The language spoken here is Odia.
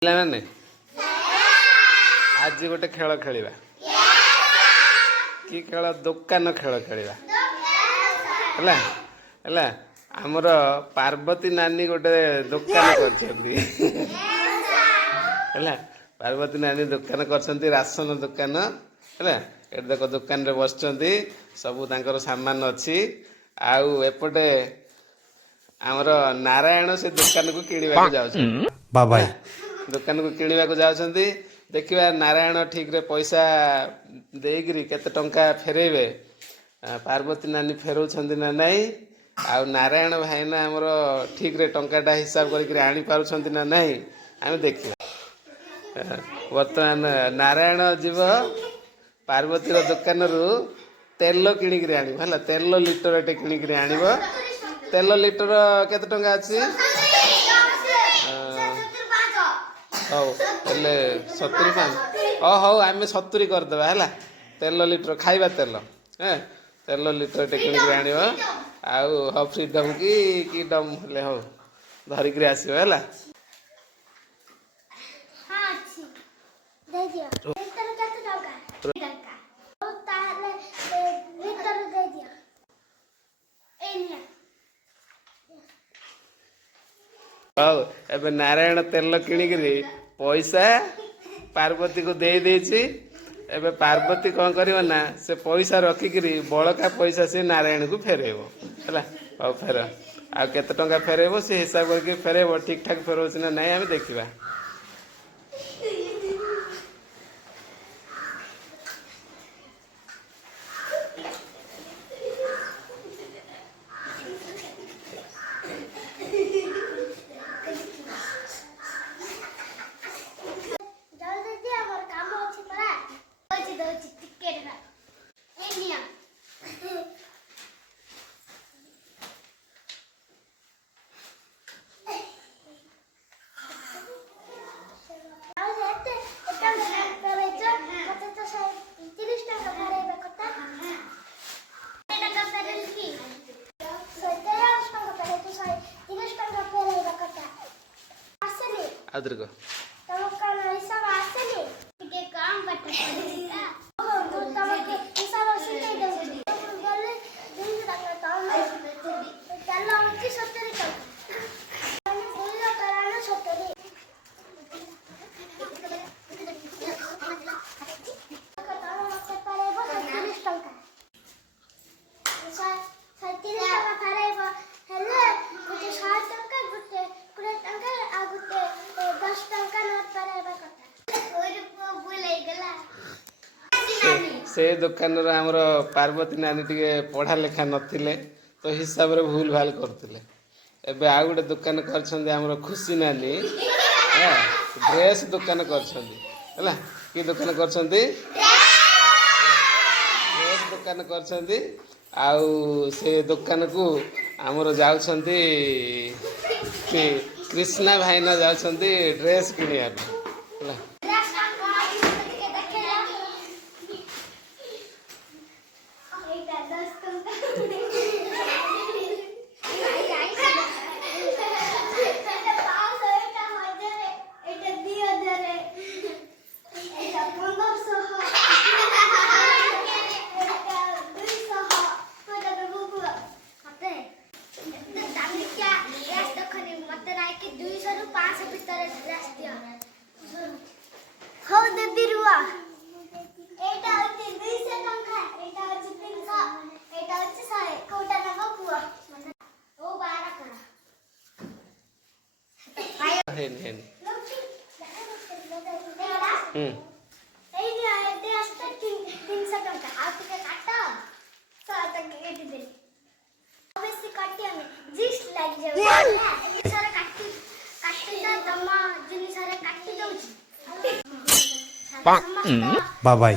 ପିଲାମାନେ ଆଜି ଗୋଟେ ଖେଳ ଖେଳିବା। କି ଖେଳ? ଦୋକାନ ଖେଳ ଖେଳିବା ହେଲା ହେଲା। ଆମର ପାର୍ବତୀ ନାନୀ ଗୋଟେ ଦୋକାନ କରିଛନ୍ତି ହେଲା। ପାର୍ବତୀ ନାନୀ ଦୋକାନ କରିଛନ୍ତି, ରାସନ ଦୋକାନ ହେଲା। ଏଠି ଦେଖ ଦୋକାନରେ ବସିଛନ୍ତି, ସବୁ ତାଙ୍କର ସାମାନ ଅଛି। ଆଉ ଏପଟେ ଆମର ନାରାୟଣ ସେ ଦୋକାନକୁ କିଣିବାକୁ ଯାଉଛନ୍ତି। ବାବାଇ ଦୋକାନକୁ କିଣିବାକୁ ଯାଉଛନ୍ତି। ଦେଖିବା ନାରାୟଣ ଠିକରେ ପଇସା ଦେଇକିରି କେତେ ଟଙ୍କା ଫେରେଇବେ, ପାର୍ବତୀ ନାନୀ ଫେରଉଛନ୍ତି ନା ନାହିଁ, ଆଉ ନାରାୟଣ ଭାଇନା ଆମର ଠିକରେ ଟଙ୍କାଟା ହିସାବ କରିକିରି ଆଣିପାରୁଛନ୍ତି ନା ନାହିଁ, ଆମେ ଦେଖିବା। ବର୍ତ୍ତମାନ ନାରାୟଣ ଯିବ ପାର୍ବତୀର ଦୋକାନରୁ ତେଲ କିଣିକିରି ଆଣିବ ହେଲା। ତେଲ ଲିଟରଟେ କିଣିକିରି ଆଣିବ। ତେଲ ଲିଟର କେତେ ଟଙ୍କା ଅଛି? ହଉ ହେଲେ 75। ହଉ ଆମେ 70 କରିଦେବା ହେଲା। ତେଲ ଲିଟର, ଖାଇବା ତେଲ, ତେଲ ଲିଟରଟେ କିଣିକିରି ଆଣିବ। ଆଉ ହଉ ଫ୍ରିଡମ୍ କି ଡମ୍ ହେଲେ ହଉ ଧରିକିରି ଆସିବ ହେଲା। ହଉ ଏବେ ନାରାୟଣ ତେଲ କିଣିକିରି ପଇସା ପାର୍ବତୀକୁ ଦେଇ ଦେଇଛି। ଏବେ ପାର୍ବତୀ କ'ଣ କରିବ ନା, ସେ ପଇସା ରଖିକିରି ବଳକା ପଇସା ସେ ନାରାୟଣକୁ ଫେରେଇବ ହେଲା। ହଉ ଫେର, ଆଉ କେତେ ଟଙ୍କା ଫେରେଇବ ସେ ହିସାବ କରିକି ଫେରେଇବ। ଠିକ ଠାକ ଫେରଉଛି ନା ନାଇଁ ଆମେ ଦେଖିବା। ଆଦୃକ ସେ ଦୋକାନର ଆମର ପାର୍ବତୀ ନାନୀ ଟିକେ ପଢ଼ା ଲେଖା ନଥିଲେ, ତ ହିସାବରେ ଭୁଲ ଭାଲ କରୁଥିଲେ। ଏବେ ଆଉ ଗୋଟେ ଦୋକାନ କରିଛନ୍ତି ଆମର ଖୁସି ନାନୀ, ଡ୍ରେସ୍ ଦୋକାନ କରିଛନ୍ତି ହେଲା। କି ଦୋକାନ କରିଛନ୍ତି? ଡ୍ରେସ୍ ଦୋକାନ କରିଛନ୍ତି। ଆଉ ସେ ଦୋକାନକୁ ଆମର ଯାଉଛନ୍ତି କ୍ରିଷ୍ଣା ଭାଇନା ଯାଉଛନ୍ତି ଡ୍ରେସ୍ କିଣିବା ପାଇଁ ହେଲା। ବାବାଇ